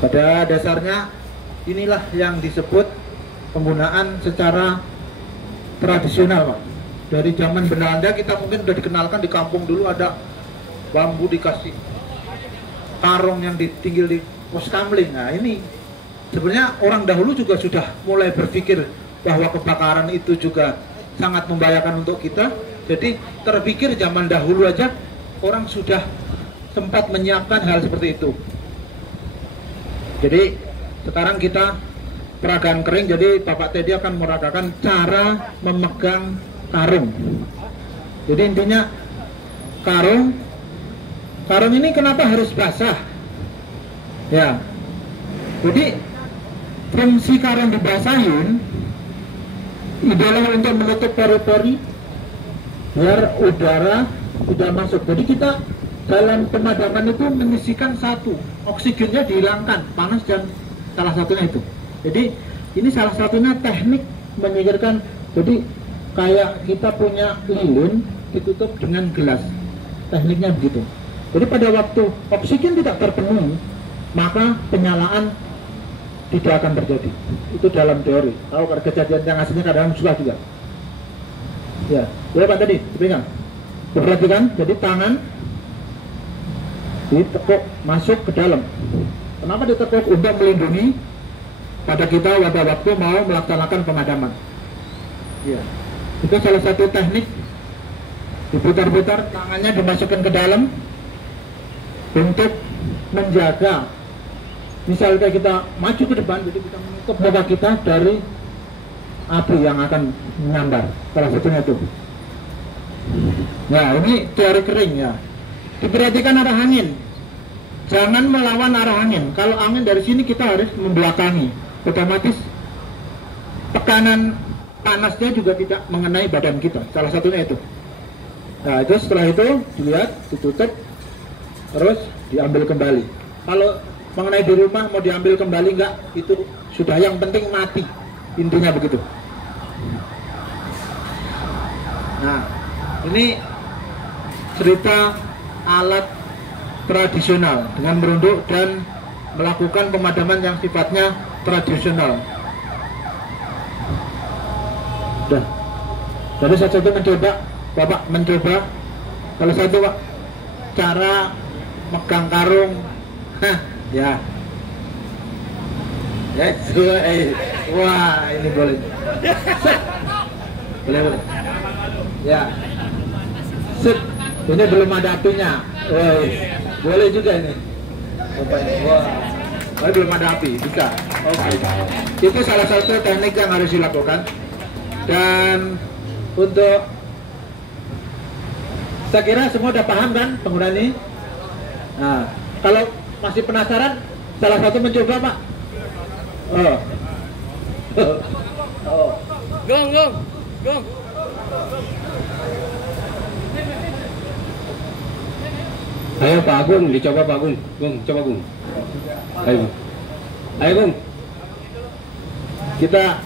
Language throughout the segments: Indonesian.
Pada dasarnya inilah yang disebut penggunaan secara tradisional, Pak. Dari zaman Belanda kita mungkin sudah dikenalkan di kampung dulu ada bambu dikasih karung yang ditinggal di pos kamling. Nah ini sebenarnya orang dahulu juga sudah mulai berpikir bahwa kebakaran itu juga sangat membahayakan untuk kita. Jadi terpikir zaman dahulu aja orang sudah sempat menyiapkan hal seperti itu. Jadi sekarang kita peragaan kering, jadi Bapak Teddy akan meragakan cara memegang karung. Jadi intinya karung ini kenapa harus basah? Ya, jadi fungsi karung dibasahin adalah untuk menutup pori-pori biar udara tidak masuk. Jadi kita dalam pemadaman itu menyisikan satu, oksigennya dihilangkan, panas dan salah satunya itu. Jadi ini salah satunya teknik menyingkirkan. Jadi kayak kita punya lilin ditutup dengan gelas, tekniknya begitu. Jadi pada waktu oksigen tidak terpenuhi, maka penyalaan tidak akan terjadi. Itu dalam teori. Tahu kalau kejadian yang aslinya kadang susah juga. Ya, boleh Pak tadi dipegang. Perhatikan, jadi tangan ditekuk masuk ke dalam. Kenapa ditekuk? Untuk melindungi pada kita pada waktu mau melaksanakan pemadaman. Ya, itu salah satu teknik. Diputar-putar, tangannya dimasukkan ke dalam untuk menjaga. Misalnya kita maju ke depan, jadi kita menutup muka kita dari api yang akan menyambar. Salah satunya itu. Nah, ini teori kering ya. Diperhatikan arah angin. Jangan melawan arah angin. Kalau angin dari sini kita harus membelakangi. Otomatis tekanan panasnya juga tidak mengenai badan kita. Salah satunya itu. Nah, itu setelah itu dilihat, ditutup, terus diambil kembali. Kalau mengenai di rumah mau diambil kembali enggak, itu sudah yang penting mati. Intinya begitu. Nah, ini cerita alat tradisional dengan merunduk dan melakukan pemadaman yang sifatnya tradisional. Udah. Jadi saya coba mencoba, Bapak mencoba. Kalau saya coba cara megang karung, ya. Yes, wah ini boleh. Boleh. Ya. Sip. Ini belum ada apinya. Boleh juga ini. Wah, belum ada api, bisa. Oke. Itu salah satu teknik yang harus dilakukan. Dan untuk saya kira semua udah paham kan penggunaan ini. Nah, kalau masih penasaran, salah satu mencoba Pak. Gong. Ayo Pak Agung, dicoba Pak Agung. Coba Gung. Ayo Gung. Kita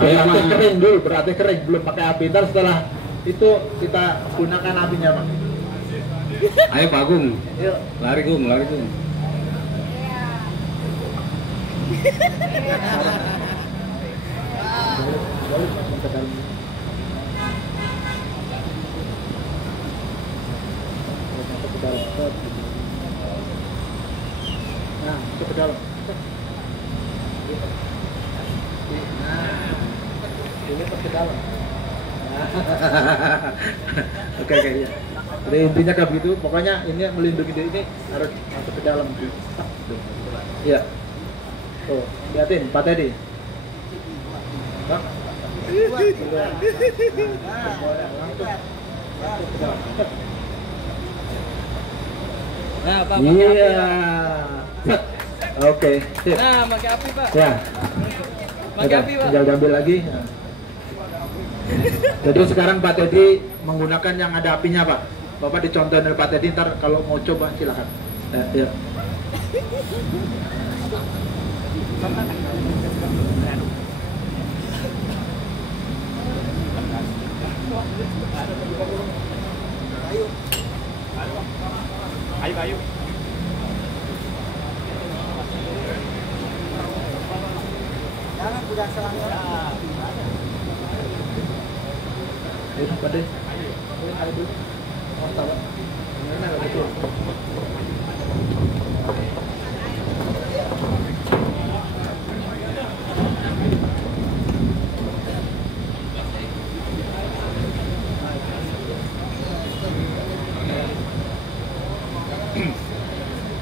berarti kering dulu, berarti kering, belum pakai api. Ntar setelah itu kita gunakan apinya Pak. Ayo Pak Agung. Yuk. Lari Gung. Nah, masuk ke dalam. Nah, ini ke dalam. Oke, ya. Jadi intinya kayak begitu. Pokoknya ini melindungi diri ini harus masuk ke dalam. Iya. Tuh, lihatin Pak Teddy. Nah, Pak. Iya. Oke. Sip. Nah, pakai api, Pak. Ya. Pakai api, Pak. Tinggal diambil lagi. Nah. Jadi sekarang Pak Teddy menggunakan yang ada apinya Pak. Bapak dicontohin oleh Pak Teddy, ntar kalau mau coba silakan. Ya. Ayo.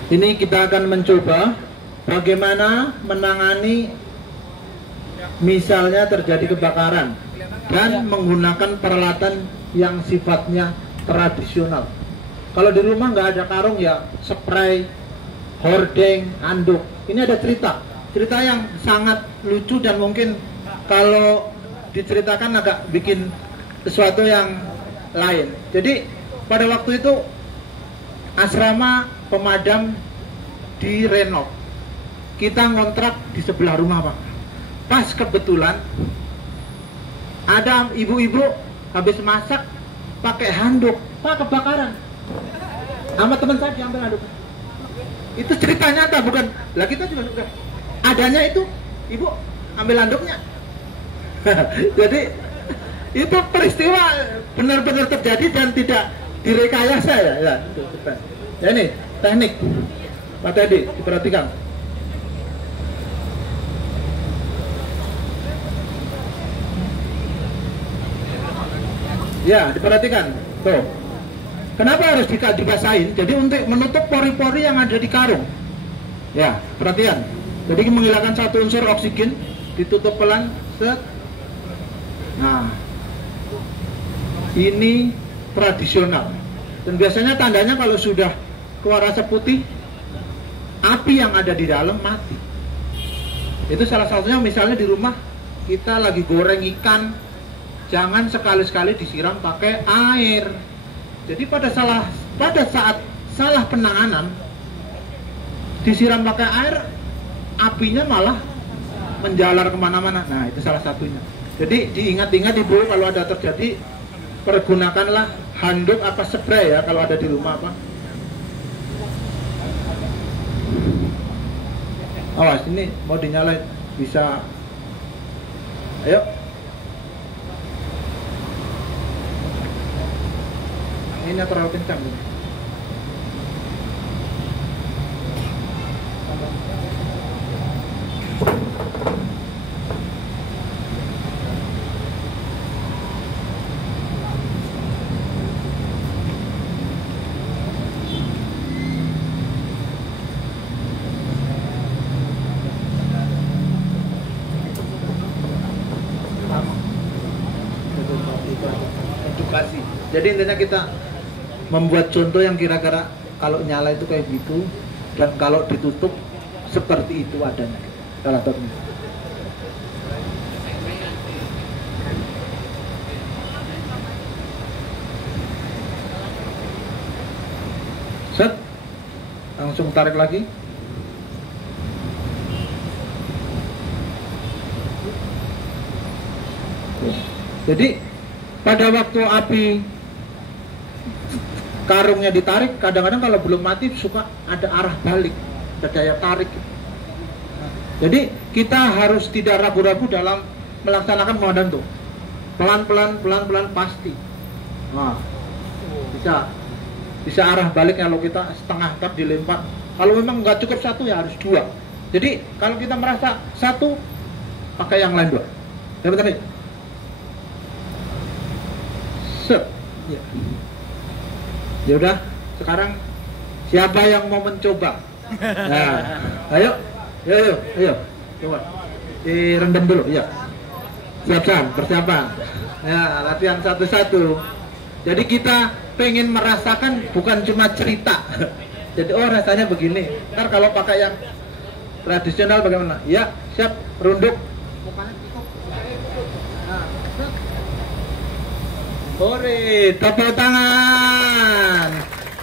Ini kita akan mencoba bagaimana menangani misalnya terjadi kebakaran dan menggunakan peralatan yang sifatnya tradisional. Kalau di rumah nggak ada karung ya spray, hordeng, anduk. Ini ada cerita yang sangat lucu dan mungkin kalau diceritakan agak bikin sesuatu yang lain. Jadi pada waktu itu asrama pemadam direnov. Kita ngontrak di sebelah rumah, Pak. Pas kebetulan ada ibu-ibu habis masak pakai handuk, Pak, kebakaran. Sama teman saya diambil handuk. Itu cerita nyata, bukan? Lah kita juga suka. Adanya itu, ibu ambil handuknya. Jadi itu peristiwa benar-benar terjadi dan tidak direkayasa ya. Ya ini teknik, Pak Teddy, diperhatikan. Ya, diperhatikan. Tuh. Kenapa harus dibasahin? Jadi untuk menutup pori-pori yang ada di karung. Ya, perhatian. Jadi menghilangkan satu unsur oksigen, ditutup pelan, set. Nah, ini tradisional. Dan biasanya tandanya kalau sudah keluar asap putih, api yang ada di dalam mati. Itu salah satunya misalnya di rumah kita lagi goreng ikan, jangan sekali-sekali disiram pakai air. Jadi pada saat salah penanganan disiram pakai air, apinya malah menjalar kemana-mana. Nah, itu salah satunya. Jadi diingat-ingat ibu kalau ada terjadi, pergunakanlah handuk apa spray ya kalau ada di rumah, Pak. Awas, ini mau dinyalain bisa. Ayo. Ini terlalu kencang. Edukasi. Jadi intinya kita membuat contoh yang kira-kira kalau nyala itu kayak gitu dan kalau ditutup seperti itu adanya. Salah satunya. Set. Langsung tarik lagi. Jadi pada waktu api karungnya ditarik, kadang-kadang kalau belum mati suka ada arah balik, ada daya tarik. Jadi kita harus tidak ragu-ragu dalam melaksanakan pemadaman tuh. Pelan-pelan pasti. Nah, bisa arah balik kalau kita setengah tap dilempar. Kalau memang nggak cukup satu ya harus dua. Jadi kalau kita merasa satu, pakai yang lain dua. Ya betul nih. Set. Ya. Ya udah, sekarang siapa yang mau mencoba? Nah, ayo, coba direndam dulu, ya. Siap-siap, persiapan. Ya, latihan satu-satu. Jadi kita pengen merasakan bukan cuma cerita. Jadi oh rasanya begini. Ntar kalau pakai yang tradisional bagaimana? Ya, siap, runduk. Hore, tepuk tangan.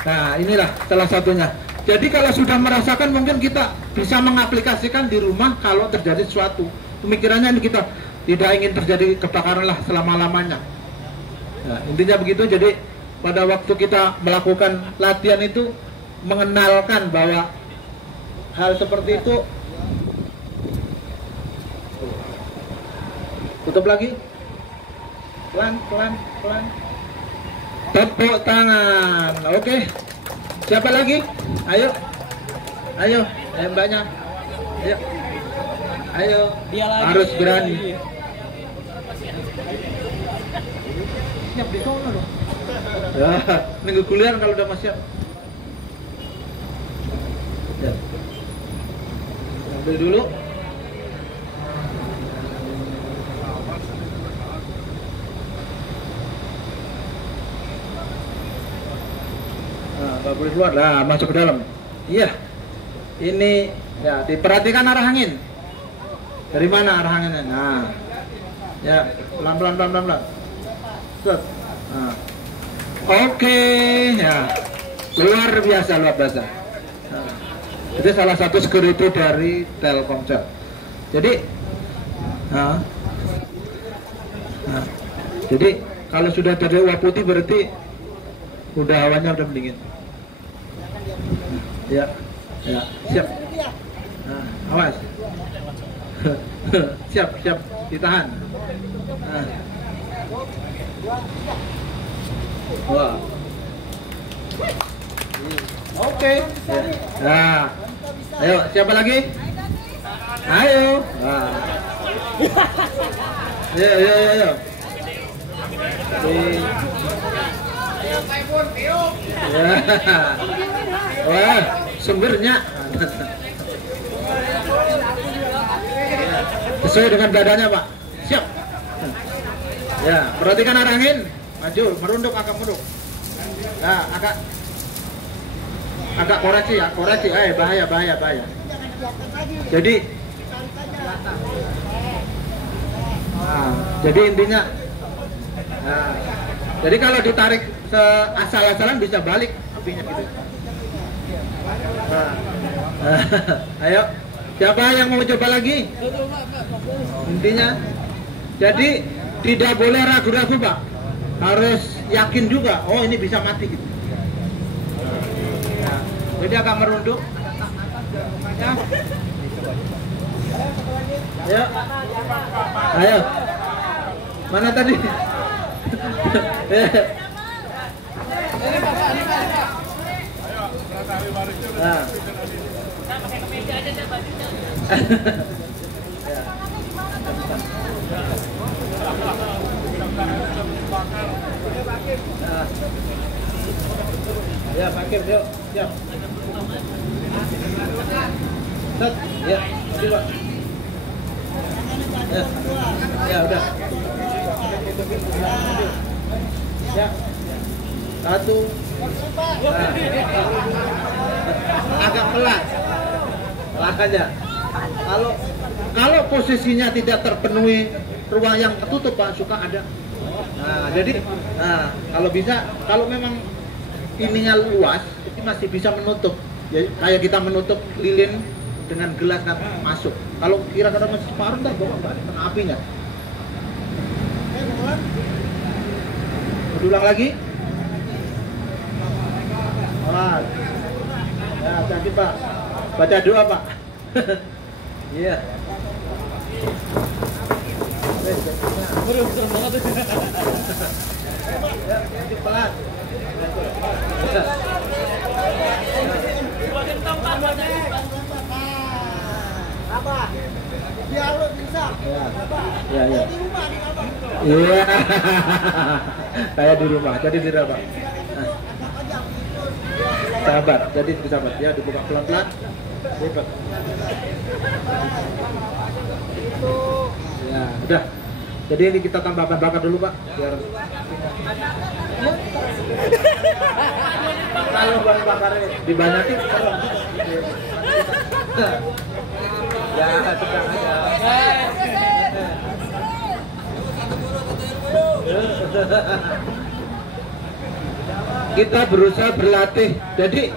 Nah, inilah salah satunya. Jadi kalau sudah merasakan mungkin kita bisa mengaplikasikan di rumah kalau terjadi sesuatu. Pemikirannya ini kita tidak ingin terjadi kebakaran lah selama-lamanya. Nah, intinya begitu. Jadi pada waktu kita melakukan latihan itu mengenalkan bahwa hal seperti itu Tutup lagi. Pelan, pelan, pelan. Tepuk tangan. Oke. Siapa lagi? Ayo. Ayo, mbaknya. Ayo. Ayo. Dia lagi. Harus berani. Siap di sana dong. Ya, minggu kuliah kalau udah siap. Ya. Ambil dulu. Nah, nggak boleh keluar lah, masuk ke dalam. Iya. Ini ya diperhatikan arah angin. Dari mana arah anginnya? Nah. Ya, pelan-pelan pelan-pelan. Set. Nah. Oke, ya. Luar biasa. Nah. Itu salah satu security dari Telkomsel. Jadi nah, jadi kalau sudah terjadi uap putih berarti udah hawanya udah mendingin. Ya, siap. Nah, awas. siap, ditahan. Nah. Wah. Oke. Nah, ayo siapa lagi? Ayo. Nah. Ayo. Ya. Wah, sumbernya sesuai dengan badannya, Pak. Siap. Ya, perhatikan arah angin. Maju, merunduk, agak merunduk. Nah, agak koreksi ya, bahaya. Jadi intinya, jadi kalau ditarik asal-asalan bisa balik apinya gitu. Ayo, siapa yang mau coba lagi? Intinya, jadi tidak boleh ragu-ragu, Pak. Harus yakin juga. Oh, ini bisa mati gitu. Jadi agak merunduk. Ya. Ayo. Mana tadi? Nah. Ya, parkir, yuk. Siap. Set, ya, maju, Pak. Ya, udah. Ya. Satu. Nah. Agak pelan. Pelan aja. Kalau posisinya tidak terpenuhi ruang yang tertutup, Pak, suka ada. Nah, jadi kalau bisa, kalau memang ininya luas, itu masih bisa menutup. Ya, kayak kita menutup lilin dengan gelas kan masuk. Kalau kira-kira masih separuh, ntar bawa balik kena apinya. Ulang lagi. Wah. Ya, hati Pak. Baca doa, Pak. Iya. Serem banget. Ya, nanti pelan. Apa? Biar lo bisa. Ya. Di rumah di apa? Iya. Kayak di rumah. Jadi di rumah. Sabar. Jadi sabar. Ya, dibuka pelan-pelan. Lipat. Ya, udah. Jadi ini kita tambahkan bakar dulu, Pak, biar kalau bahan bakarnya dibanyakin tolong. Ya, tenang aja. Kita berusaha berlatih. Jadi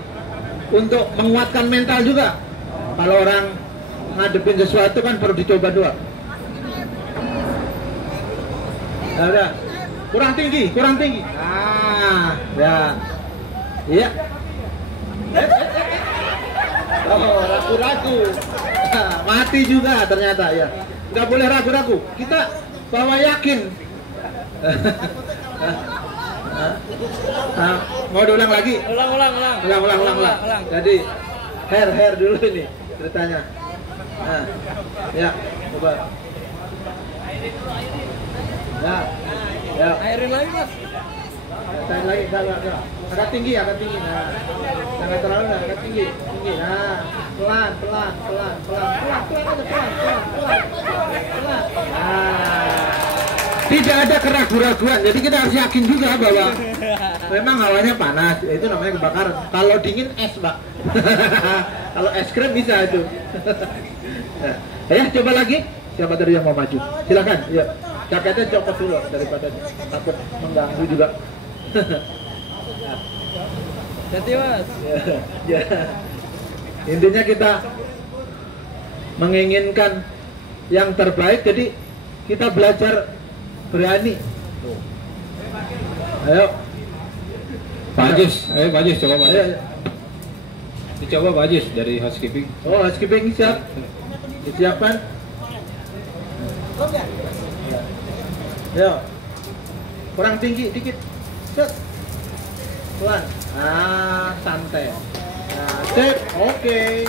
untuk menguatkan mental juga. Kalau orang ngadepin sesuatu kan perlu dicoba dulu. Ada kurang tinggi. Ah, ya, iya. Oh, ragu-ragu, mati juga ternyata ya. Nggak boleh ragu-ragu. Kita bahwa yakin. Mau diulang lagi? Ulang. Jadi hair dulu ini ceritanya. Ya, coba. Ya. Airin lagi mas. Saya lagi, enggak. Agak tinggi. Nah, jangan terlalu, agak tinggi. Nah, pelan. Nah, tidak ada keraguan-raguan. Jadi kita harus yakin juga bahwa memang hawanya panas. Itu namanya kebakaran. Kalau dingin es, Pak. Kalau es krim bisa itu. Ya, coba lagi. Siapa tadi yang mau maju? Silakan. Ya. Jaketnya copot dulu daripada takut mengganggu juga. Jadi mas. Ya. Intinya kita menginginkan yang terbaik, jadi kita belajar berani. Ayo. Pak Ajis, coba Pak Ajis. Ayo. Dicoba Pak Ajis dari housekeeping. Oh, housekeeping siap. Disiapkan. Ayo. Kurang tinggi dikit. Set. Pelan. Santai. Sip. Oke.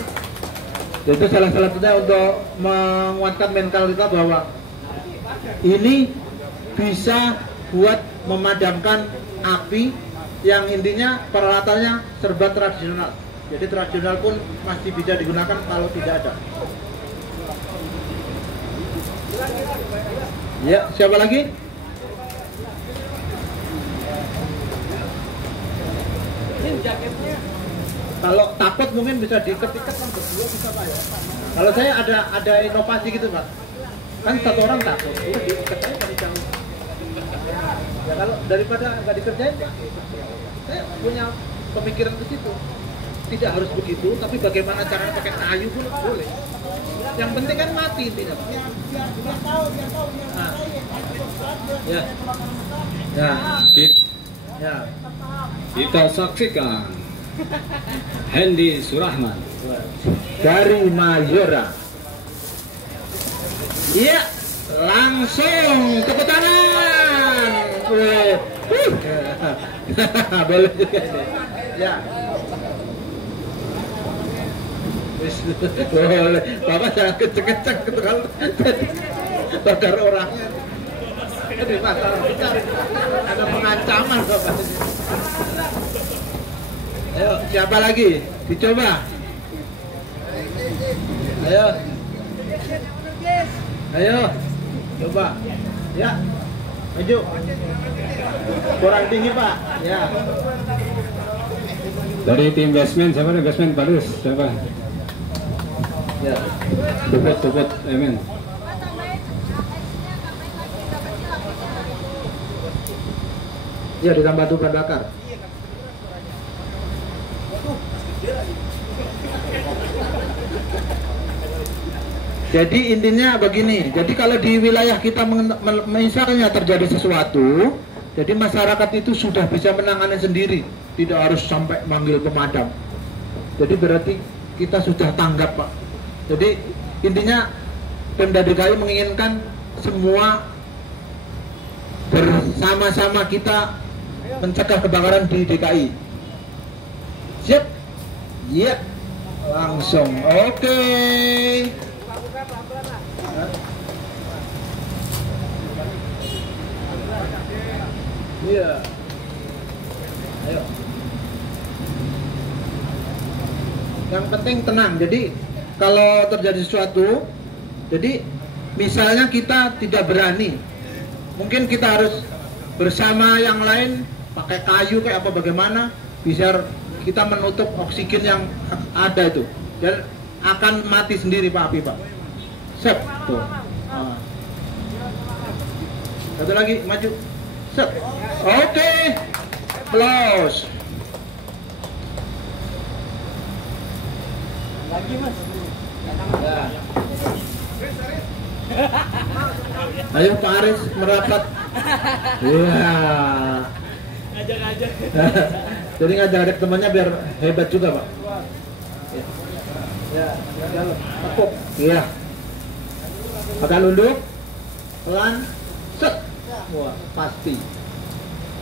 Itu salah satunya untuk menguatkan mental kita bahwa ini bisa buat memadamkan api yang intinya peralatannya serba tradisional. Jadi tradisional pun masih bisa digunakan kalau tidak ada. Ya, siapa lagi? Ini jaketnya. Kalau takut mungkin bisa diikat-ikat kan berdua bisa Pak ya. Kalau saya ada inovasi gitu Pak. Kan satu orang takut, udah diikat aja dari jauh. Ya kalau daripada nggak dikerjain Pak. Saya punya pemikiran ke situ. Tidak harus begitu, tapi bagaimana caranya pakai kayu pun boleh. Yang penting kan mati intinya Pak. Nah. Ya. Ya. Kita saksikan Hendy Surahman Dari Mayora. Iya, langsung tepuk tangan. Boleh juga ini. Ya. Boleh. Bapak jangan kecek-kecek gitu kalau bakar orangnya. Ini masalah besar. Ada pengancaman Bapak. Ayo, siapa lagi? Dicoba. Ayo, coba. Ya, maju. Kurang tinggi Pak. Ya. dari tim basement, siapa nih basement Paris? Siapa? Ya. Tuput, Amin. Ya, ditambah tuh bahan bakar. Jadi intinya begini, jadi kalau di wilayah kita misalnya terjadi sesuatu, jadi masyarakat itu sudah bisa menangani sendiri, tidak harus sampai manggil pemadam. Jadi berarti kita sudah tanggap Pak. Jadi intinya Pemda DKI menginginkan semua bersama-sama kita mencegah kebakaran di DKI. Siap? Iya. Langsung. Oke. Iya. Ayo. Yang penting tenang. Jadi kalau terjadi sesuatu, jadi misalnya kita tidak berani, mungkin kita harus bersama yang lain pakai kayu kayak apa bagaimana, bisa kita menutup oksigen yang ada itu, dan akan mati sendiri Pak api Pak. Sep, tuh. Nah. Satu lagi, maju. Sep. Oke. Close. Lagi mas. Ya. Ayo Pak Aris merapat. Iya. Ngajak-ngajak. Jadi ngajak temannya biar hebat juga Pak. Ya, tepuk. Iya. Akan unduk, pelan, Wah, pasti.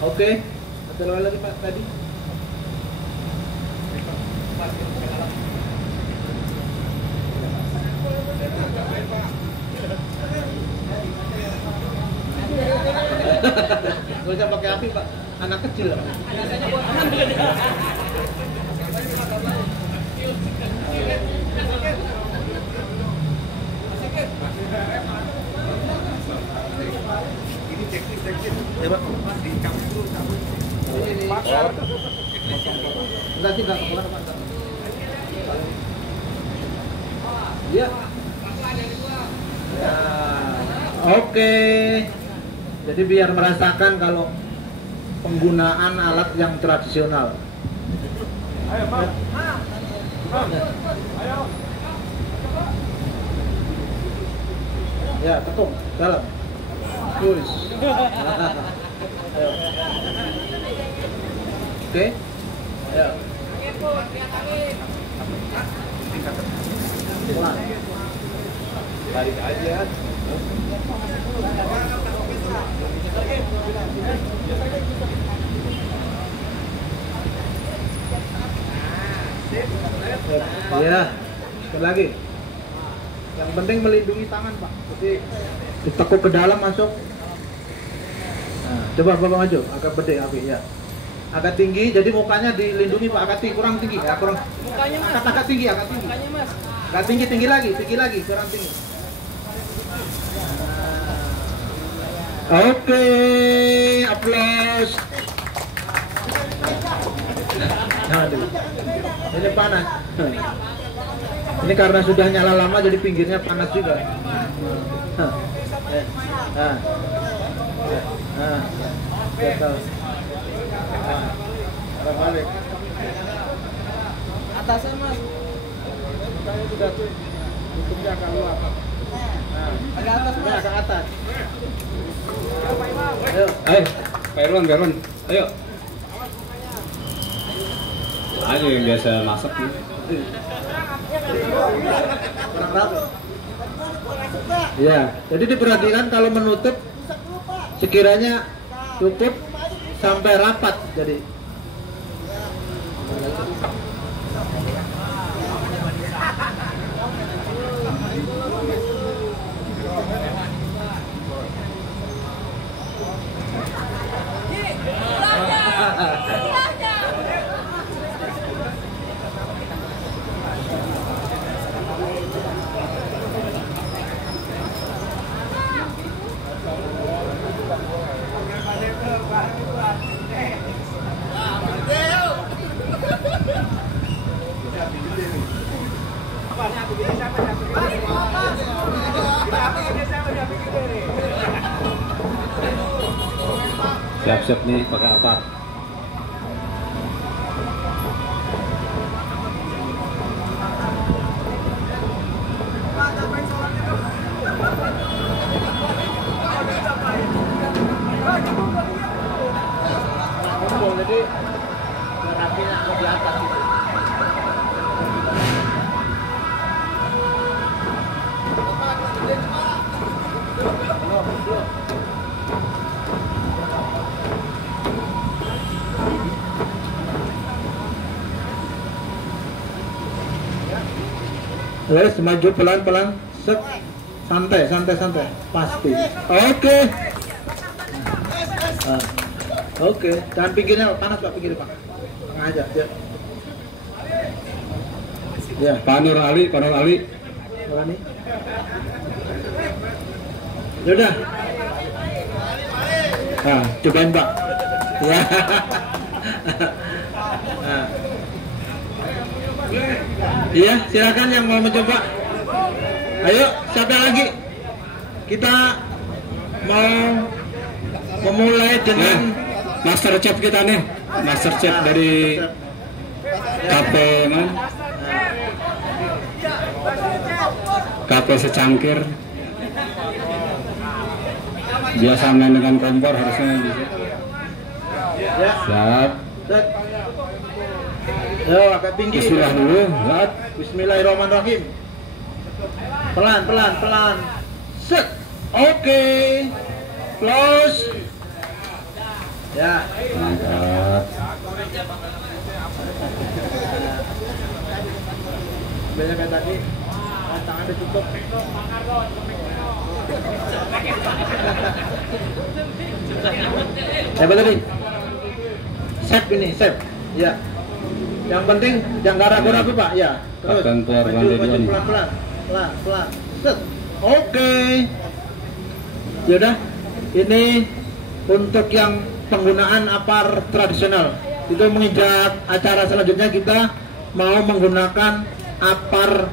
Oke. Ada lagi Pak tadi? Gak usah pakai api Pak, anak kecil Pak. Ya Pak, enggak sih, enggak kemana Pak. Ya. Oke. Jadi biar merasakan kalau penggunaan alat yang tradisional. Ayo Pak. Ayo. Ya, tekung dalam. Tulis. Ayo. Oke. Ayo. Pelan. Balik aja. Iya, sekali lagi. Yang penting melindungi tangan Pak. Jadi ditekuk ke dalam masuk. Nah, coba Bapak maju, agak gede api ya. Agak tinggi, jadi mukanya dilindungi Pak. Agak tinggi, kurang tinggi ya, kurang. Mukanya Mas. Agak tinggi, agak tinggi. Mukanya Mas. Agak tinggi, tinggi lagi, kurang tinggi. Oke, aplaus. Aduh, ini panas. Ini karena sudah nyala lama jadi pinggirnya panas juga. Balik. Atasnya Mas. Saya sudah tuh, tutupnya agak luar. Agak atas Mas. Agak atas. Ayo, Pak Irwan. Ayo. Ayo yang biasa masak nih. Kurang rapi. Ya, jadi diperhatikan kalau menutup sekiranya cukup sampai rapat. Jadi Siap-siap nih pakai apa? jadi rapinya di atas gitu. Wes, maju pelan-pelan, set, santai, pasti. Oke. Oke, dan pinggirnya panas Pak, pinggir Pak. Tengah aja, ya. Ya, Pak Nur Ali. berani. Yaudah. Nah, cobain Pak. Ya. Nah. Iya, silakan yang mau mencoba. Ayo, siapa lagi? Kita mau memulai dengan Master Chef kita nih. Master Chef dari Cafe man. Cafe Secangkir. Biasa main dengan kompor harusnya bisa. Ya. Siap. Set. Yo, agak tinggi. Bismillah dulu. Siap. Bismillahirrahmanirrahim. Pelan. Set. Oke. close. Ya. Mantap. Biasanya kayak tadi, tangan ditutup. Apa tadi? Save ini, save. Ya. Yang penting jangan ragu-ragu Pak. Ya. Terus. Akan keluar Maju bandit ini. pelan-pelan. Pelan-pelan. Set. Oke. Yaudah. Ini untuk yang penggunaan apar tradisional. Itu menginjak acara selanjutnya kita mau menggunakan apar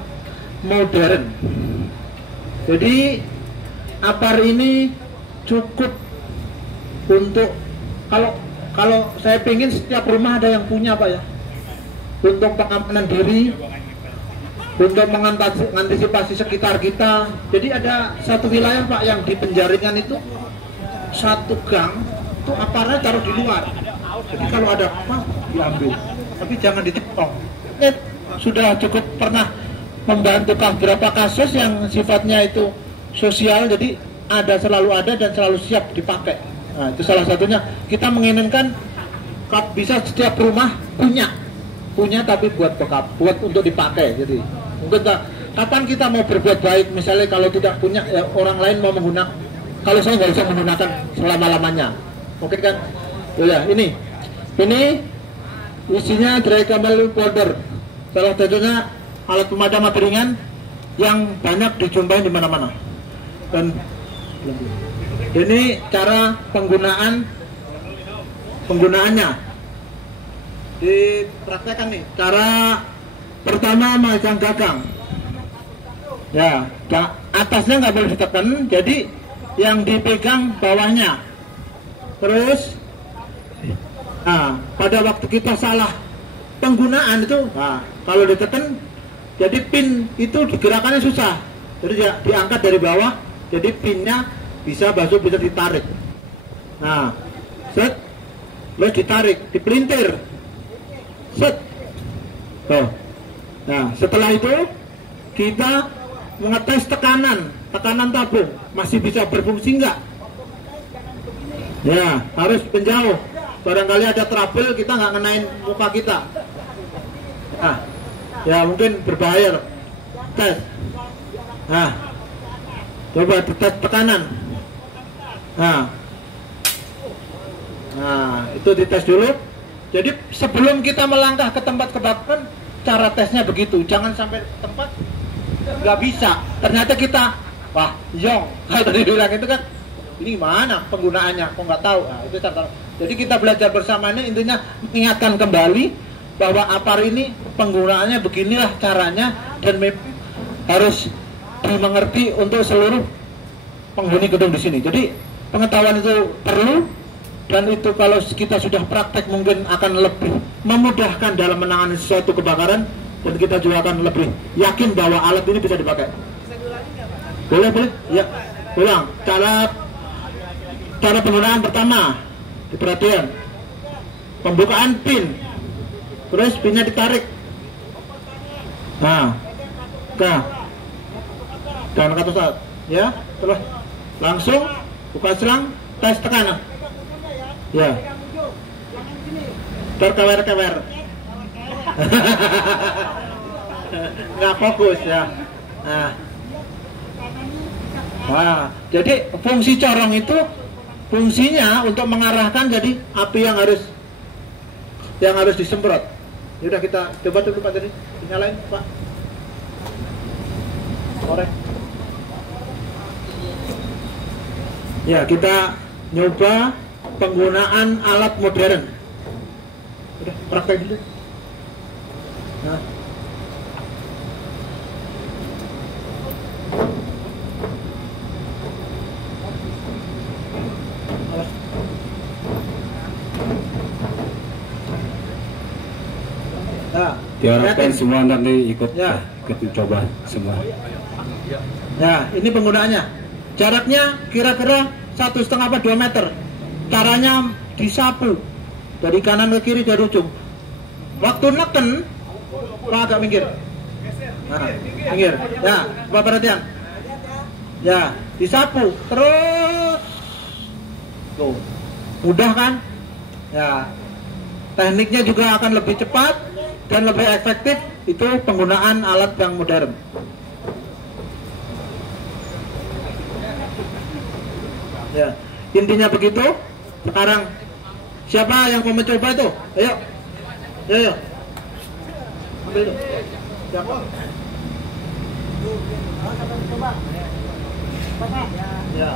modern. Jadi apar ini cukup untuk kalau saya pengen setiap rumah ada yang punya Pak ya, untuk pengamanan diri, untuk mengantisipasi sekitar kita. Jadi ada satu wilayah Pak yang di penjaringan itu satu gang itu aparnya taruh di luar. Jadi kalau ada apa diambil, tapi jangan ditepong. Sudah cukup pernah membantu beberapa kasus yang sifatnya itu sosial, jadi selalu ada dan selalu siap dipakai. Nah, itu salah satunya. Kita menginginkan bisa setiap rumah punya tapi buat bekap, buat untuk dipakai. Jadi mungkin kapan kita mau berbuat baik, misalnya kalau tidak punya ya, orang lain mau menggunakan, kalau saya nggak bisa menggunakan selama-lamanya, mungkin kan. Ya ini isinya dry camel powder, salah satunya alat pemadam api ringan yang banyak dijumpai di mana-mana. Dan ini cara penggunaannya dipraktekkan nih. Cara pertama megang gagang, ya atasnya nggak boleh ditekan, jadi yang dipegang bawahnya. Terus pada waktu kita salah penggunaan itu, kalau ditekan, jadi pin itu digerakannya susah, jadi diangkat dari bawah, jadi pinnya bisa bisa ditarik. Nah, set, terus ditarik, dipelintir, set. Tuh. Nah, setelah itu kita mengetes tekanan tabung masih bisa berfungsi enggak? Ya, harus menjauh. Barangkali ada trouble, kita nggak ngenain muka kita. Nah, ya mungkin berbahaya. Tes. Nah, coba tes tekanan. Nah, itu dites dulu. Jadi sebelum kita melangkah ke tempat kebakaran, cara tesnya begitu. Jangan sampai tempat nggak bisa. Ternyata kita, yong. Kalau tadi bilang itu kan, ini mana penggunaannya? Kok nggak tahu? Nah, itu cara. Jadi kita belajar bersama ini, intinya mengingatkan kembali bahwa apar ini penggunaannya beginilah caranya, dan harus dimengerti untuk seluruh penghuni gedung di sini. Jadi pengetahuan itu perlu, dan itu kalau kita sudah praktek mungkin akan lebih memudahkan dalam menangani sesuatu kebakaran, dan kita juga akan lebih yakin bahwa alat ini bisa dipakai. Boleh? Ya. Ulang. Cara penggunaan pertama, perhatian, pembukaan pin, terus pinnya ditarik. Nah, dan kata saat, ya, terus langsung buka selang, tes tekanan. Ya, terkewer-kewer. Nggak fokus ya. Nah, jadi fungsi corong itu fungsinya untuk mengarahkan, jadi api yang harus disemprot. Yaudah kita coba dulu Pak, tadi nyalain Pak. Korek. Ya, kita nyoba penggunaan alat modern. Udah praktek dulu. Nah. Diharapkan semua nanti ikut coba semua. Nah, ini penggunaannya. Jaraknya kira-kira 1,5-2 meter. Caranya disapu dari kanan ke kiri dari ujung. Waktu neken, Pak agak minggir. Nah, minggir. Ya, Bapak perhatian. Ya, disapu terus Tuh, mudah kan? Ya, tekniknya juga akan lebih cepat dan lebih efektif. Itu penggunaan alat yang modern. Ya, intinya begitu. Sekarang siapa yang mau mencoba itu? Ayo, ayo, ambil itu. Siapa? Ya.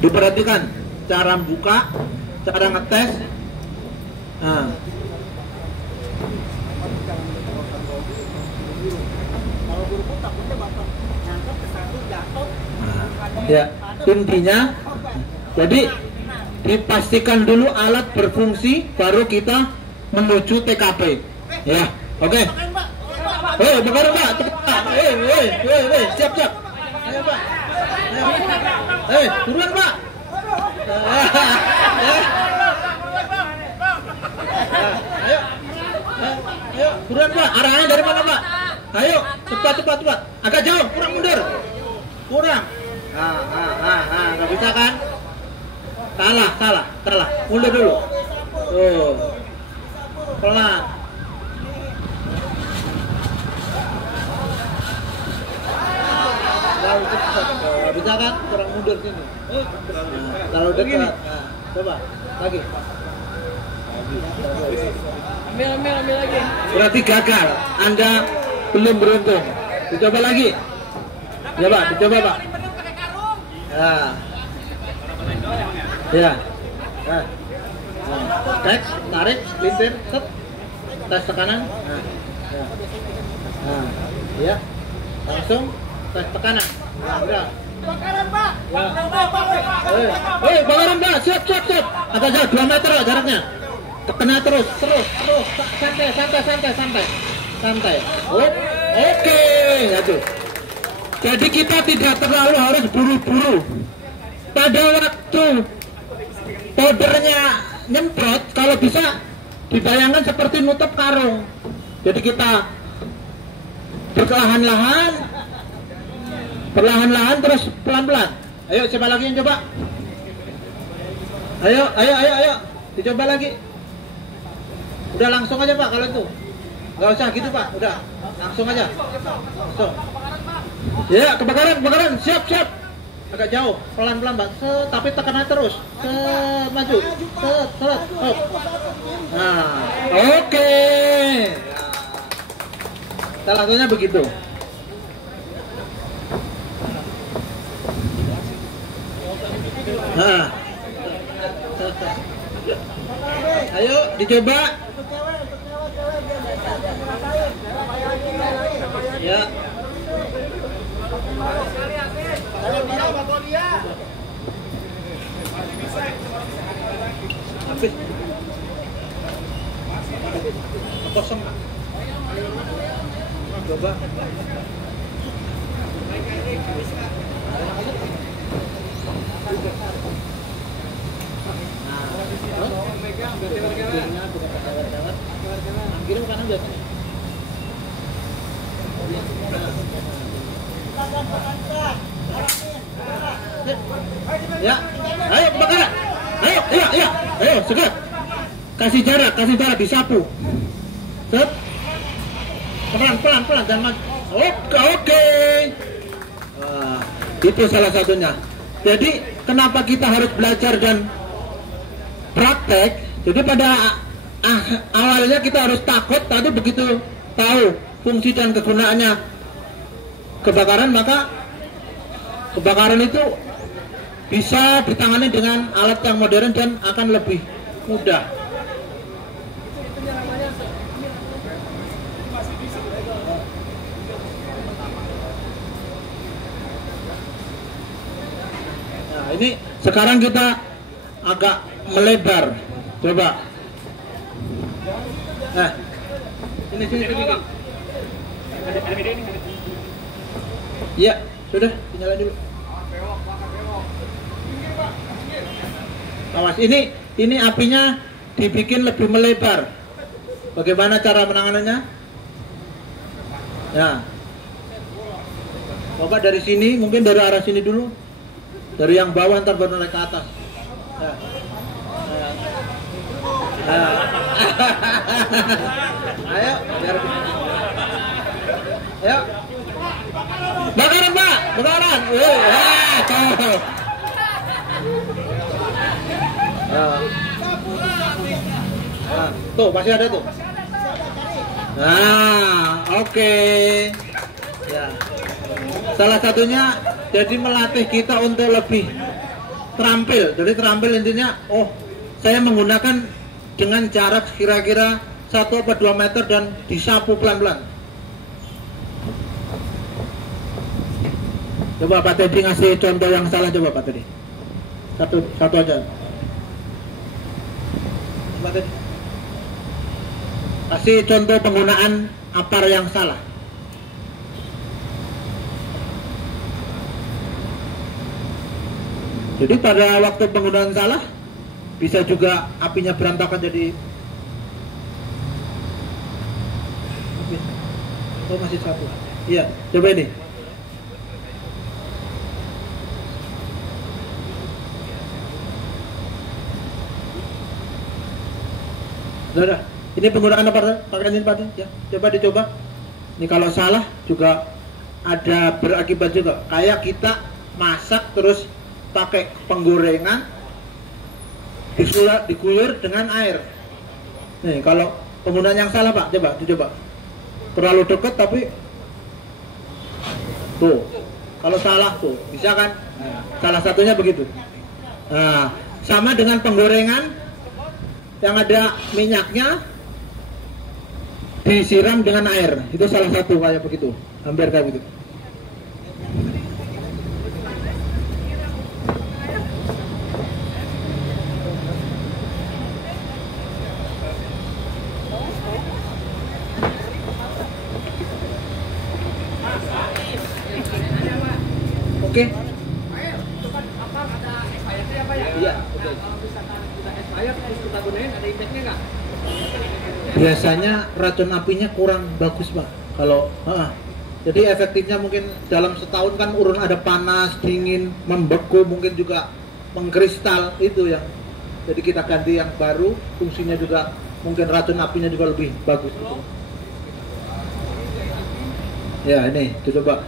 Diperhatikan cara buka, cara ngetes. Nah. Ya, intinya jadi dipastikan dulu alat berfungsi baru kita menuju TKP. Ya, oke. Bakar Mbak, cepat. Siap. Ayo Mbak. Buruan Mbak. Ayo, buruan Mbak. Arahnya dari mana Mbak? Ayo, cepat. Agak jauh, kurang mundur. Kurang. Nggak bisa kan? Salah. Mundur dulu. Tuh. Pelan. Terlalu cepat. Nggak bisa kan? Kurang mundur sini. Terlalu dekat. Nah, coba lagi. Ambil lagi. Berarti gagal. Anda belum beruntung. Dicoba lagi. Dicoba Pak. Ya. Teks, tarik, lintir, set. Tes tekanan. Ya. Langsung tes tekanan. Gerak. Bakaran, Pak. Bakaran Mbak, siap. Agak jauh 2 meter jaraknya. Tekan terus. Santai. Oke, itu. Jadi kita tidak terlalu harus buru-buru. Pada waktu powdernya nyemprot, kalau bisa dibayangkan seperti nutup karung. Jadi kita perlahan-lahan terus pelan-pelan. Ayo, siapa lagi yang coba? Ayo. Dicoba lagi. Udah langsung aja Pak kalau itu. Nggak usah gitu Pak, udah. Langsung aja. Langsung. Ya, kebakaran. Siap. Agak jauh, pelan-pelan Pak. Tapi tekan terus. Maju. Seret. Nah, oke. Salah satunya begitu. Nah. Ayo dicoba. Ya. Habis. Kosong. Coba. Kirim kanan biasanya. Ya, ayo kebakaran. Ayo, segera. Kasih jarak, disapu. Set. Pelan, jangan maju. Oke. Itu salah satunya. Jadi kenapa kita harus belajar dan praktek? Jadi pada awalnya kita harus takut, tapi begitu tahu fungsi dan kegunaannya kebakaran, maka kebakaran itu bisa ditangani dengan alat yang modern dan akan lebih mudah. Nah, ini sekarang kita agak melebar. Coba. Nah, ini sini. Iya, sudah, nyalain dulu. Awas, ini apinya dibikin lebih melebar. Bagaimana cara menanganannya? Nah, coba dari sini, mungkin dari arah sini dulu. Dari yang bawah ntar baru naik ke atas. Ya. Nah. Ayo, biar. Ayo. Bakaran Pak, bakaran. Tuh. Tuh masih ada tuh. Nah, oke. Ya. Salah satunya jadi melatih kita untuk lebih terampil. Jadi terampil intinya, oh, saya menggunakan dengan jarak kira-kira 1 atau 2 meter dan disapu pelan-pelan. Coba Pak Teddy ngasih contoh yang salah, coba Pak Teddy. Satu aja. Pak Teddy. Kasih contoh penggunaan apar yang salah. Jadi pada waktu penggunaan salah bisa juga apinya berantakan jadi. Oh masih satu. Iya, coba ini. Sudah. Ini penggunaan apa pakaian ini Pak? Ya, coba dicoba. Ini kalau salah juga ada berakibat juga. Kayak kita masak terus pakai penggorengan diguyur dengan air. Nih, kalau penggunaan yang salah Pak, coba dicoba. Terlalu dekat tapi tuh. Kalau salah tuh, bisa kan? Nah, salah satunya begitu. Nah, sama dengan penggorengan yang ada minyaknya disiram dengan air, itu salah satu kayak begitu, hampir kayak begitu. Oke. Iya. Biasanya racun apinya kurang bagus Pak. Kalau jadi efektifnya mungkin dalam setahun kan urun ada panas, dingin, membeku, mungkin juga mengkristal itu yang. Jadi kita ganti yang baru, fungsinya juga mungkin racun apinya juga lebih bagus. Gitu. Ya ini, coba.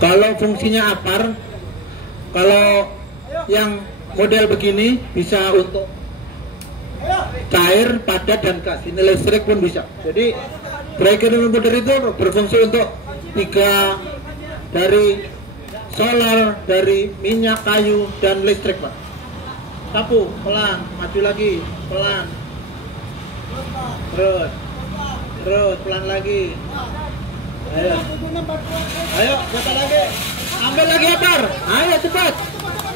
Kalau fungsinya apar, kalau yang model begini bisa untuk cair, padat, dan gas. Ini listrik pun bisa. Jadi breaker inverter itu berfungsi untuk 3 dari solar, dari minyak, kayu, dan listrik Pak. Sapu, pelan, maju lagi, pelan. Terus, pelan lagi. Ayo, cepat lagi. Ambil lagi apar. Ayo cepat.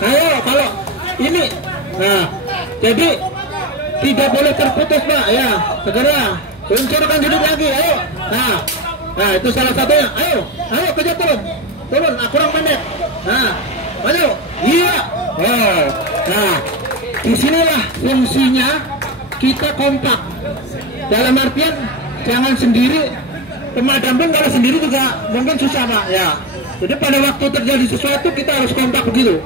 Ayo, kalau ini. Nah, jadi tidak boleh terputus Pak. Ya, segera luncurkan duduk lagi. Ayo. Nah, itu salah satunya. Ayo, kejar turun. Kurang pendek. Nah, ayo. Iya. Nah, disinilah fungsinya kita kompak. Dalam artian jangan sendiri. Pemadam pun kalau sendiri juga mungkin susah Pak. Ya. Jadi pada waktu terjadi sesuatu kita harus kompak begitu.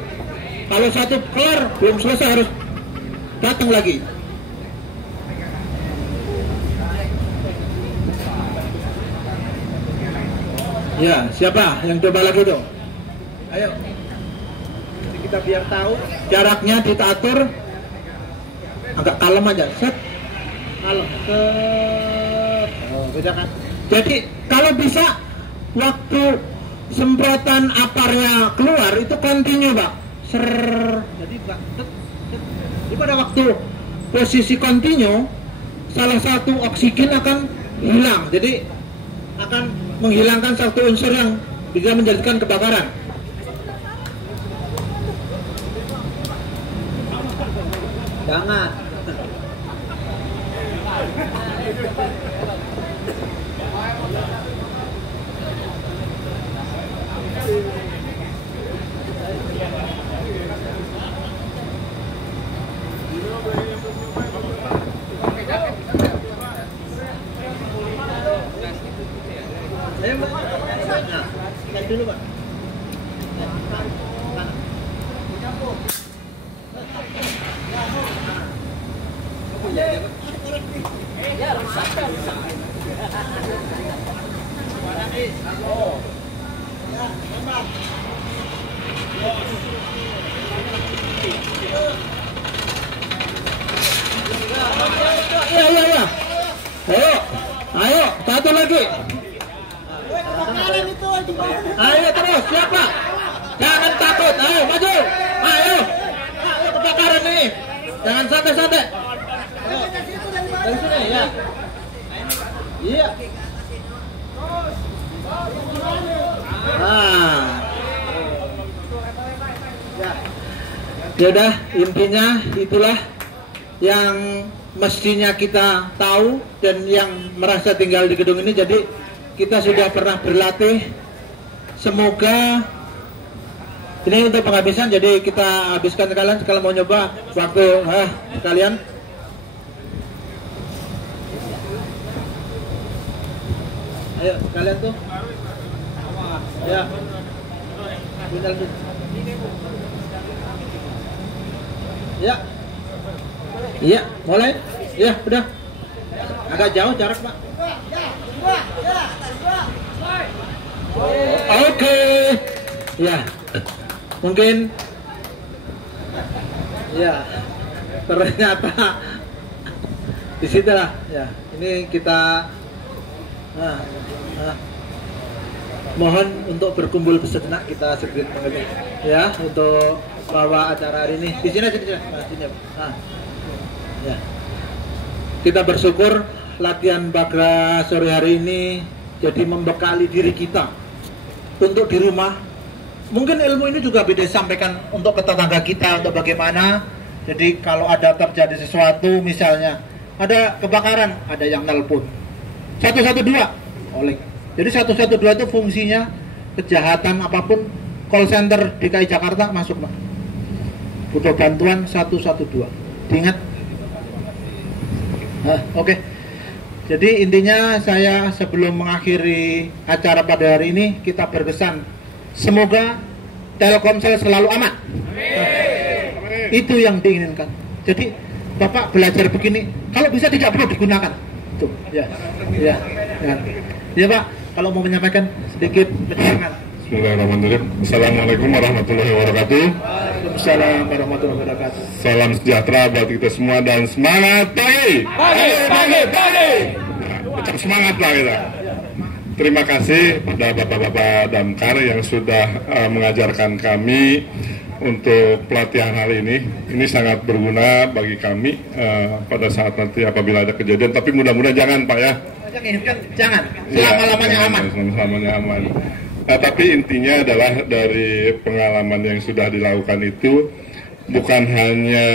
Kalau satu kelar belum selesai harus datang lagi. Ya, siapa yang coba lagi dong? Ayo. Jadi kita biar tahu jaraknya kita atur agak kalem aja. Set. Kalem. Set. Oh, beda kan? Jadi kalau bisa waktu semprotan aparnya keluar itu kontinu Pak. Jadi pada waktu posisi kontinu salah satu oksigen akan hilang. Jadi akan menghilangkan satu unsur yang bisa menjadikan kebakaran. Jangan. dulu Pak. Ya. Ayo, satu lagi. Ayo terus, siapa? Jangan takut, ayo maju. Ayo kebakaran ini. Jangan santai-santai. Dari sini ya. Iya. Nah. Ya udah, intinya itulah yang mestinya kita tahu dan yang merasa tinggal di gedung ini. Jadi kita sudah pernah berlatih. Semoga ini untuk penghabisan, jadi kita habiskan kalian kalau mau nyoba waktu kalian. Ayo kalian tuh. Ya. Ya. Iya, mulai. Ya, udah. Agak jauh jarak, Pak. Oke. Ya. Mungkin ya. Ternyata di situ lah. Ya, ini kita mohon untuk berkumpul sejenak, kita sedikit mengerti ya untuk bawa acara hari ini. Di sini aja, sini. Ya. Kita bersyukur latihan Bagra sore hari ini jadi membekali diri kita untuk di rumah. Mungkin ilmu ini juga bisa disampaikan untuk ke tetangga kita, untuk bagaimana. Jadi kalau ada terjadi sesuatu, misalnya ada kebakaran, ada yang nelpon 112 oleh. Jadi 112 itu fungsinya kejahatan apapun, call center DKI Jakarta masuk, Pak. Butuh bantuan 112. Diingat. Oke. Jadi intinya saya sebelum mengakhiri acara pada hari ini, kita berpesan semoga Telkomsel selalu aman. Itu yang diinginkan. Jadi Bapak belajar begini, kalau bisa tidak perlu digunakan. Tuh, ya. Ya Pak, kalau mau menyampaikan sedikit penjelasan. Bismillahirrahmanirrahim. Assalamualaikum warahmatullahi wabarakatuh. Waalaikumsalam warahmatullahi wabarakatuh. Salam sejahtera buat kita semua dan semangat pagi. Pagi. Tetap semangat lah kita. Terima kasih pada Bapak-Bapak Damkar yang sudah mengajarkan kami untuk pelatihan hari ini. Ini sangat berguna bagi kami pada saat nanti apabila ada kejadian. Tapi mudah-mudahan jangan, Pak ya. Jangan. Selama-lamanya aman. Selama-lamanya aman. Nah, tapi intinya adalah dari pengalaman yang sudah dilakukan itu bukan hanya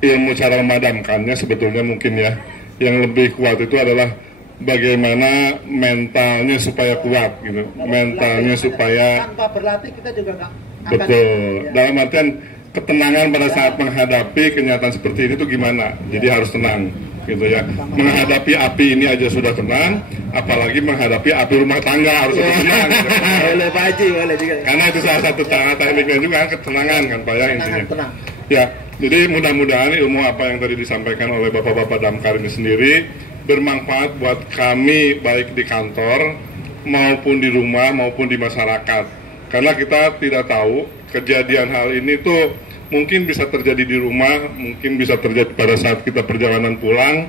ilmu cara memadamkannya sebetulnya mungkin ya. Yang lebih kuat itu adalah bagaimana mentalnya supaya kuat gitu. Mentalnya supaya tanpa berlatih kita juga nggak betul. Dalam artian ketenangan pada saat menghadapi kenyataan seperti ini tuh gimana. Jadi harus tenang gitu ya. Menghadapi api ini aja sudah tenang, apalagi menghadapi api rumah tangga harus lebih tenang gitu. Boleh Pak Haji, boleh juga. Karena itu salah satu tekniknya juga ketenangan kan Pak ya intinya. Tenang. Ya, jadi mudah-mudahan ilmu apa yang tadi disampaikan oleh Bapak-Bapak Damkar ini sendiri bermanfaat buat kami baik di kantor maupun di rumah maupun di masyarakat. Karena kita tidak tahu kejadian hal ini tuh mungkin bisa terjadi di rumah, mungkin bisa terjadi pada saat kita perjalanan pulang.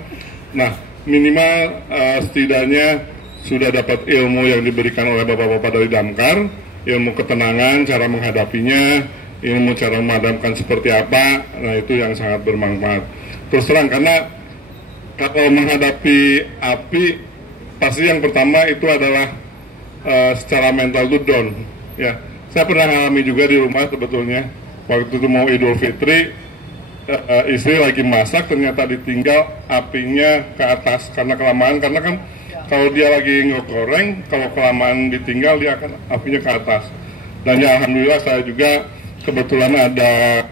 Nah, minimal setidaknya sudah dapat ilmu yang diberikan oleh Bapak-Bapak dari Damkar, ilmu ketenangan, cara menghadapinya, ilmu cara memadamkan seperti apa. Nah, itu yang sangat bermanfaat. Terus terang, karena kalau menghadapi api, pasti yang pertama itu adalah secara mental itu down. Ya, saya pernah mengalami juga di rumah sebetulnya. Waktu itu mau Idul Fitri, istri lagi masak, ternyata ditinggal apinya ke atas karena kelamaan. Karena kan kalau dia lagi ngegoreng, kalau kelamaan ditinggal dia akan apinya ke atas. Dan ya alhamdulillah saya juga kebetulan ada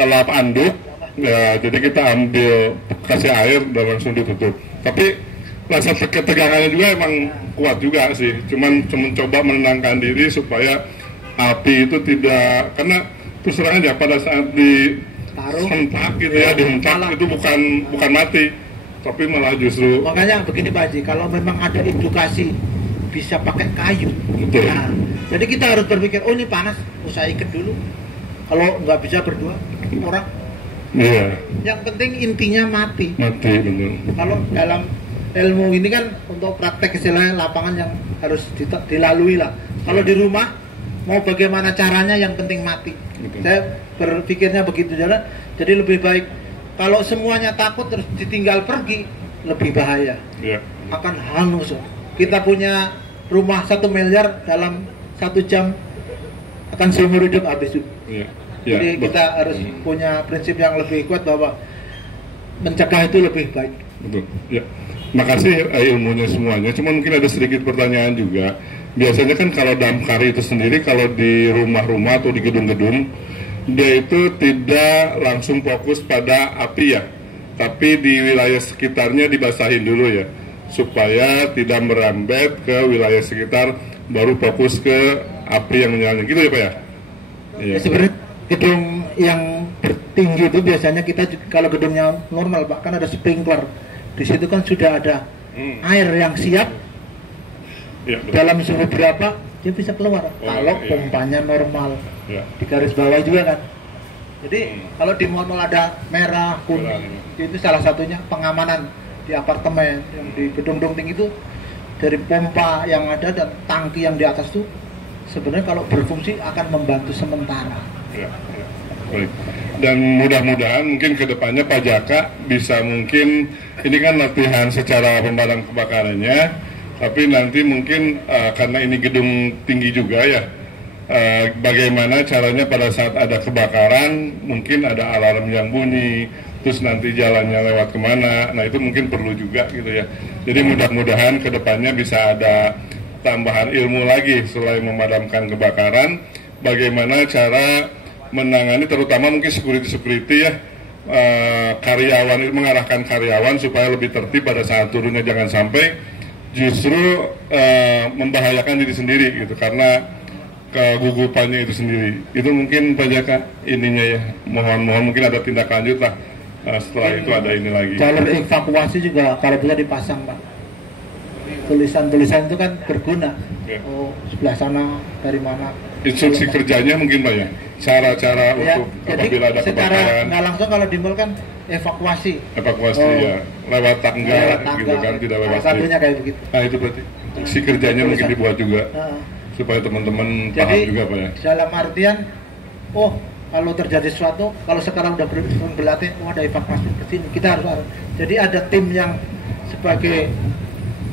lap anduk. Ya, jadi kita ambil kasih air dan langsung ditutup. Tapi rasa ketegangannya juga emang kuat juga sih. Cuman coba menenangkan diri supaya api itu tidak, karena terus terang aja pada saat dihentak gitu ya, dihentak itu bukan mati, tapi malah justru. Makanya begini Pak Haji, kalau memang ada edukasi bisa pakai kayu. Betul. Nah, jadi kita harus berpikir, oh ini panas, saya ikat dulu. Kalau nggak bisa berdua, orang. Iya. Yang penting intinya mati. Mati betul. Kalau dalam ilmu ini kan untuk praktek istilahnya lapangan yang harus dilalui lah. Kalau di rumah mau bagaimana caranya yang penting mati. Betul. Saya berpikirnya begitu jalan. Jadi lebih baik kalau semuanya takut terus ditinggal pergi lebih bahaya. Iya. Akan hangus. Kita punya rumah 1 miliar dalam 1 jam akan seumur hidup habis. Iya. Ya, jadi kita harus punya prinsip yang lebih kuat bahwa mencegah itu lebih baik. Betul. Ya. Makasih ilmunya semuanya. Cuma mungkin ada sedikit pertanyaan juga. Biasanya kan kalau damkar itu sendiri kalau di rumah-rumah atau di gedung-gedung dia itu tidak langsung fokus pada api ya, tapi di wilayah sekitarnya dibasahin dulu ya, supaya tidak merambat ke wilayah sekitar, baru fokus ke api yang menyala. Gitu ya Pak ya? Iya. Sebenarnya gedung yang tinggi itu biasanya kita kalau gedungnya normal Pak kan ada sprinkler, di situ kan sudah ada air yang siap Ya, dalam suhu berapa dia bisa keluar. Kalau iya. pompanya normal Ya. di garis bawah juga kan. Jadi kalau di mall ada merah kuning itu salah satunya pengamanan di apartemen yang di gedung-gedung tinggi itu dari pompa yang ada dan tangki yang di atas itu sebenarnya kalau berfungsi akan membantu sementara. Ya, ya. Baik. Dan mudah-mudahan mungkin kedepannya Pak Jaka bisa mungkin ini kan latihan secara pemadam kebakarannya, tapi nanti mungkin karena ini gedung tinggi juga ya, bagaimana caranya pada saat ada kebakaran mungkin ada alarm yang bunyi, terus nanti jalannya lewat kemana, nah itu mungkin perlu juga gitu ya. Jadi mudah-mudahan kedepannya bisa ada tambahan ilmu lagi selain memadamkan kebakaran, bagaimana cara menangani terutama mungkin security ya, karyawan, mengarahkan karyawan supaya lebih tertib pada saat turunnya, jangan sampai justru membahayakan diri sendiri gitu karena kegugupannya itu sendiri. Itu mungkin Pak Jaka ininya ya, mohon mungkin ada tindak lanjut lah setelah itu ada ini lagi. Jalur evakuasi juga kalau bisa dipasang Pak, tulisan-tulisan itu kan berguna ya. Oh sebelah sana dari mana, instruksi kerjanya mungkin Pak ya, cara-cara ya, untuk apabila ada kebakaran nggak langsung kalau di mall kan evakuasi ya lewat tangga gitu kan, tidak lewat satunya kayak begitu. Nah itu berarti si kerjanya mungkin dibuat juga supaya teman-teman paham juga Pak ya. Dalam artian kalau terjadi sesuatu, kalau sekarang udah berlatih, ada evakuasi ke sini, kita harus jadi ada tim yang sebagai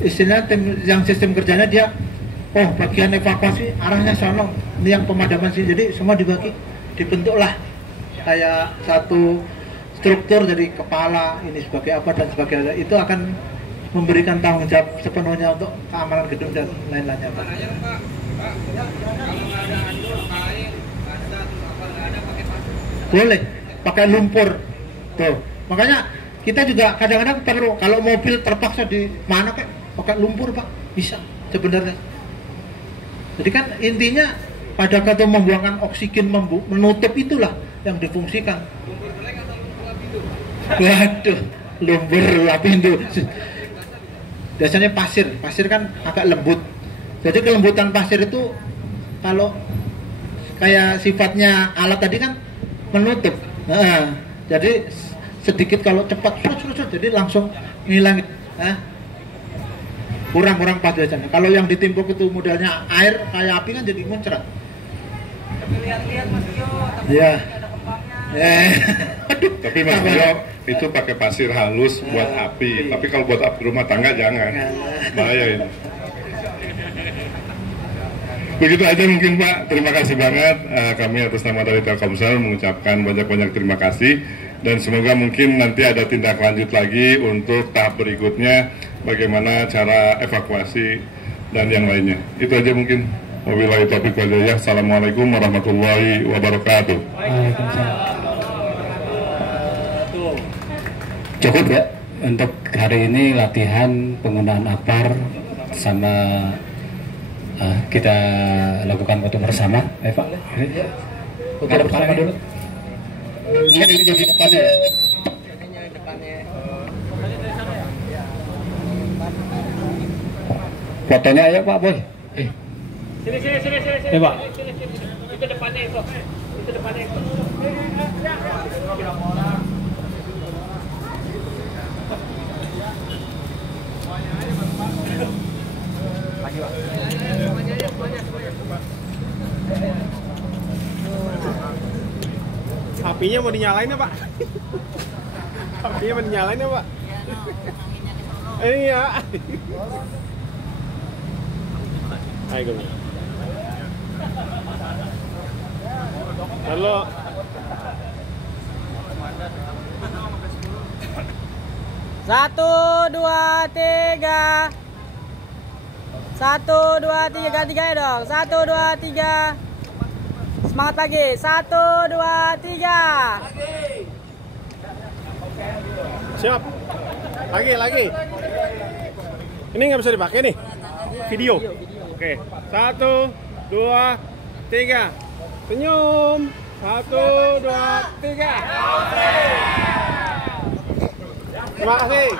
istilah tim yang sistem kerjanya dia bagian evakuasi arahnya sana, ini yang pemadaman sini, jadi semua dibagi, dibentuklah kayak satu struktur, jadi kepala ini sebagai apa dan sebagainya, itu akan memberikan tanggung jawab sepenuhnya untuk keamanan gedung dan lain-lainnya Pak. Boleh pakai lumpur tuh, makanya kita juga kadang-kadang perlu kalau mobil terpaksa di mana kayak pakai lumpur Pak, bisa sebenarnya. Jadi kan intinya pada kata membuangkan oksigen, menutup itulah yang difungsikan. Waduh, lumpur lapindo. Biasanya pasir kan agak lembut. Jadi kelembutan pasir itu kalau kayak sifatnya alat tadi kan menutup. Nah, jadi sedikit kalau cepat jadi langsung ngilangin. Kurang pas biasanya. Kalau yang ditimpuk itu modelnya air kayak api kan jadi muncrat. Tapi lihat-lihat Mas Tio, tapi ya. ada kembangnya. Tapi Mas Tio itu pakai pasir halus buat api. Tapi kalau buat api rumah tangga jangan. Bahaya itu. Begitu aja mungkin Pak. Terima kasih banget. Kami atas nama dari Telkomsel mengucapkan banyak-banyak terima kasih. Dan semoga mungkin nanti ada tindak lanjut lagi untuk tahap berikutnya, bagaimana cara evakuasi dan yang lainnya. Itu aja mungkin. Wabillahi taufiq wal hidayah. Assalamualaikum warahmatullahi wabarakatuh. Cukup ya? Untuk hari ini latihan penggunaan APAR sama kita lakukan foto bersama. Pak. Foto bersama dulu. Ini jadi depannya ya. Fotonya ayo Pak Boy. Sini. Pak. Itu depannya itu. Itu depannya itu. Lagi, Pak. Apinya mau dinyalain ya Pak? Apinya mau dinyalain ya Pak? Iya. Ayo gue. Halo. Satu, dua, tiga. 1, 2, 3, ganti gaya dong. 1, 2, 3. Semangat lagi. 1, 2, 3. Siap. Lagi. Ini nggak bisa dipakai nih. Video. Oke. 1, 2, 3. Senyum. 1, 2, 3. Terima kasih.